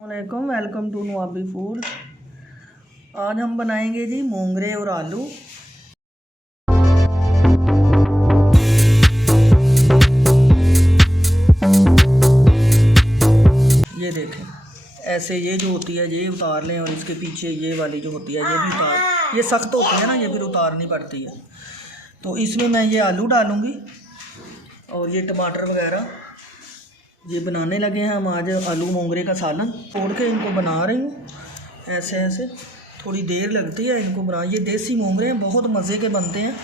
वालेकुम, welcome to नवाबी food. आज हम बनाएंगे जी मोंगरे और आलू। ये देखें, ऐसे ये जो होती है ये उतार लें और इसके पीछे ये वाली जो होती है ये भी उतार, ये सख्त होती है ना, ये फिर उतारनी पड़ती है। तो इसमें मैं ये आलू डालूँगी और ये टमाटर वगैरह ये बनाने लगे हैं हम आज आलू मोंगरे का सालन। तोड़ के इनको बना रही हूँ ऐसे ऐसे, थोड़ी देर लगती है इनको बना। ये देसी मोंगरे हैं, बहुत मज़े के बनते हैं,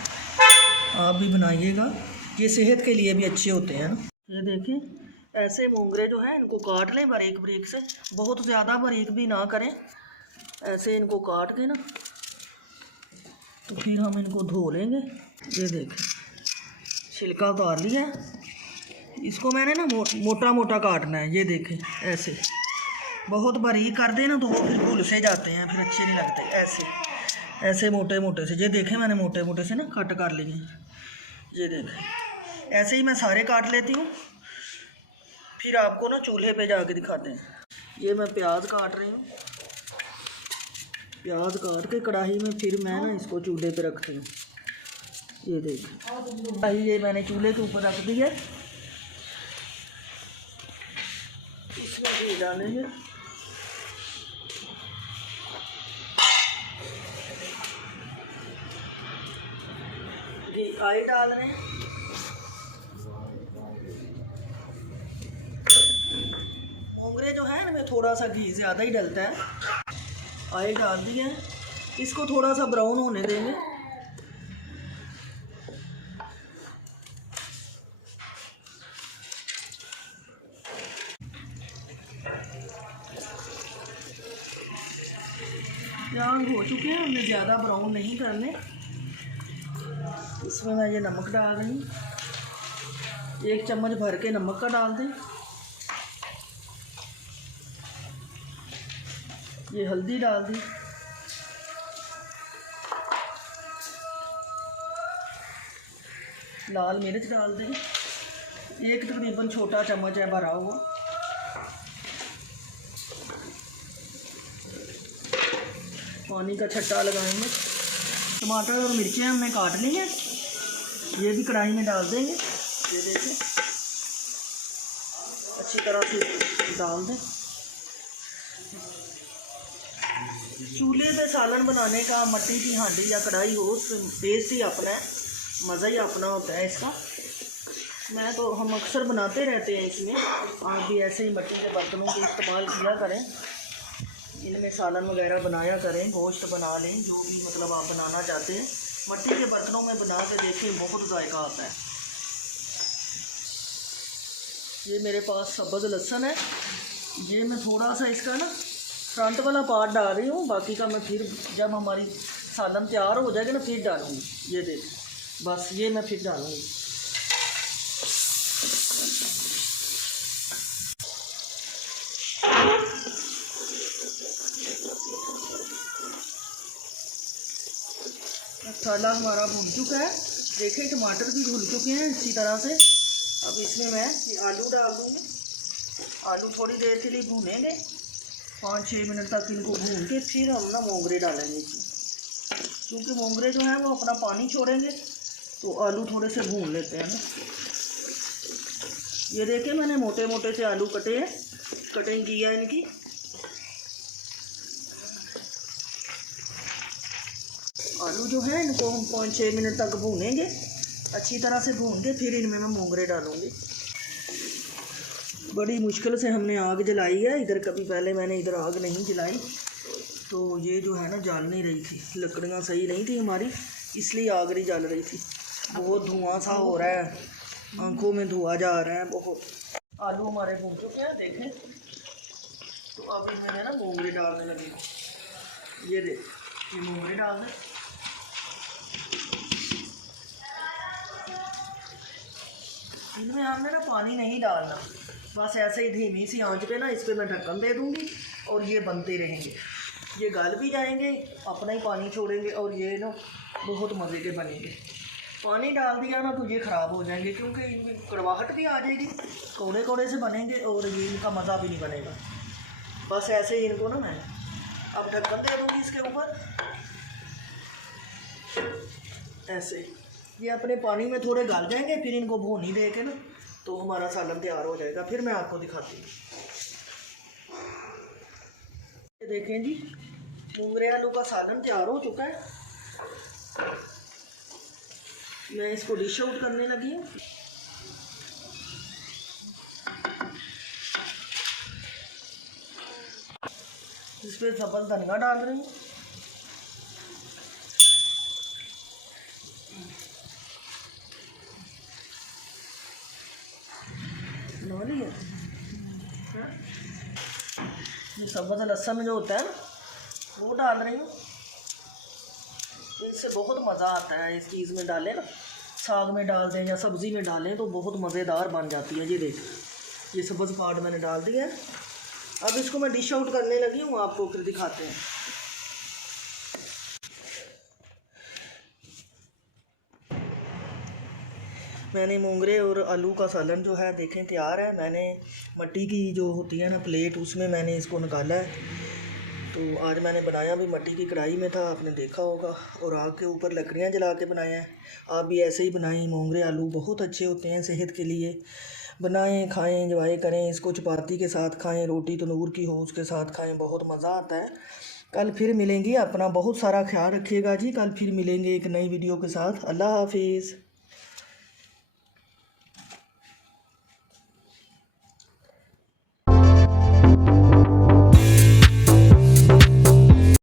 आप भी बनाइएगा, ये सेहत के लिए भी अच्छे होते हैं ना। ये देखिए ऐसे मोंगरे जो हैं इनको काट लें बारीक बारीक से, बहुत ज़्यादा बारीक भी ना करें। ऐसे इनको काट के ना तो फिर हम इनको धो लेंगे। ये देखें छिलका उतार लिया, इसको मैंने ना मोटा मोटा काटना है। ये देखें ऐसे, बहुत बारीक कर दें ना तो वो फिर घुल से जाते हैं, फिर अच्छे नहीं लगते। ऐसे ऐसे मोटे मोटे से, ये देखें मैंने मोटे मोटे से ना कट कर लिए। ये देखें ऐसे ही मैं सारे काट लेती हूँ, फिर आपको ना चूल्हे पे जाके दिखाते हैं। ये मैं प्याज काट रही हूँ, प्याज काट के कढ़ाई में फिर मैं ना इसको चूल्हे पे रखती हूँ। ये देखें कढ़ाई ये मैंने चूल्हे के ऊपर रख दी है, इसमें घी डालेंगे। घी ऑयल डाल रहे हैं, मोंगरे जो है इनमें थोड़ा सा घी ज़्यादा ही डलता है। ऑयल डाल दिया है, इसको थोड़ा सा ब्राउन होने देंगे। प्याज हो चुके हैं, हमने ज़्यादा ब्राउन नहीं करने। इसमें मैं ये नमक डाल रही हूँ, 1 चम्मच भर के नमक का डाल दें। ये हल्दी डाल दी, लाल मिर्च डाल दें, 1 तकरीबन छोटा चम्मच है भरा हुआ। पानी का छट्टा लगाएंगे। टमाटर और मिर्चें हमने काट ली हैं, ये भी कढ़ाई में डाल देंगे। ये देखें अच्छी तरह से डाल दें। चूल्हे पे सालन बनाने का, मट्टी की हांडी या कढ़ाई हो, टेस्ट ही अपना है, मज़ा ही अपना होता है इसका। मैं तो हम अक्सर बनाते रहते हैं इसमें, आप भी ऐसे ही मट्टी के बर्तनों का इस्तेमाल किया करें, इनमें सालन वगैरह बनाया करें, गोश्त बना लें, जो भी मतलब आप बनाना चाहते हैं मट्टी के बर्तनों में बना के देखें, बहुत जायका आता है। ये मेरे पास सब्ज़ लहसुन है, ये मैं थोड़ा सा इसका ना फ्रंट वाला पार्ट डाल रही हूँ, बाकी का मैं फिर जब हमारी सालन तैयार हो जाएगी ना फिर डालूँगी। ये देख बस ये मैं फिर डालूँगी। मसाला हमारा भून चुका है, देखिए टमाटर भी भून चुके हैं अच्छी तरह से। अब इसमें मैं आलू डाल दूँगी। आलू थोड़ी देर के लिए भूनेंगे, 5-6 मिनट तक इनको भून के फिर हम ना मोंगरे डालेंगे इसमें, क्योंकि मोंगरे जो हैं वो अपना पानी छोड़ेंगे, तो आलू थोड़े से भून लेते हैं ना। ये देखिए मैंने मोटे मोटे से आलू कटे हैं, कटिंग की है इनकी। आलू जो है इनको हम 5-6 मिनट तक भूनेंगे, अच्छी तरह से भून के फिर इनमें मैं मोंगरे डालूँगी। बड़ी मुश्किल से हमने आग जलाई है इधर, कभी पहले मैंने इधर आग नहीं जलाई, तो ये जो है ना जल नहीं रही थी, लकड़ियाँ सही नहीं थी हमारी, इसलिए आग नहीं जल रही थी। बहुत धुआं सा हो रहा है, आंखों में धुआं जा रहा है बहुत। आलू हमारे भून चुके हैं देखें, तो अब इनमें मैं ना मोंगरे डालने लगी। ये देख ये मोंगरे डाल दें। इनमें हमने ना पानी नहीं डालना, बस ऐसे ही धीमी सी आंच पे ना इस पर मैं ढक्कन दे दूँगी और ये बनते रहेंगे। ये गल भी जाएंगे, अपना ही पानी छोड़ेंगे और ये ना बहुत मज़े के बनेंगे। पानी डाल दिया ना तो ये ख़राब हो जाएंगे, क्योंकि इनमें कड़वाहट भी आ जाएगी, कौड़े कौड़े से बनेंगे और ये इनका मज़ा भी नहीं बनेगा। बस ऐसे ही इनको ना मैं अब ढक्कन दे दूँगी इसके ऊपर, ऐसे ये अपने पानी में थोड़े गल जाएंगे, फिर इनको भूनी दे के ना तो हमारा सालन तैयार हो जाएगा। फिर मैं आपको दिखाती हूँ। ये देखें जी, मूंगरे आलू का सालन तैयार हो चुका है। मैं इसको डिश आउट करने लगी हूँ। इस पर सब्ज़ धनिया डाल रही हूँ। ये सब्ज़ लहसुन जो होता है ना वो डाल रही हूँ। इससे बहुत मज़ा आता है, इस चीज़ में डालें ना, साग में डाल दें या सब्ज़ी में डालें तो बहुत मज़ेदार बन जाती है। ये देख, ये सब्ज़ पार्ट मैंने डाल दिया है। अब इसको मैं डिश आउट करने लगी हूँ, आपको फिर दिखाते हैं। मैंने मूंगरे और आलू का सालन जो है देखें तैयार है। मैंने मिट्टी की जो होती है ना प्लेट, उसमें मैंने इसको निकाला है। तो आज मैंने बनाया भी मिट्टी की कढ़ाई में था, आपने देखा होगा, और आग के ऊपर लकड़ियाँ जला के बनाया है। आप भी ऐसे ही बनाएं। मूंगरे आलू बहुत अच्छे होते हैं सेहत के लिए। बनाएं, खाएं, एंजॉय करें। इसको चपाती के साथ खाएं, रोटी तंदूर की हो उसके साथ खाएं, बहुत मज़ा आता है। कल फिर मिलेंगे। अपना बहुत सारा ख्याल रखिएगा जी। कल फिर मिलेंगे एक नई वीडियो के साथ। अल्लाह हाफिज़।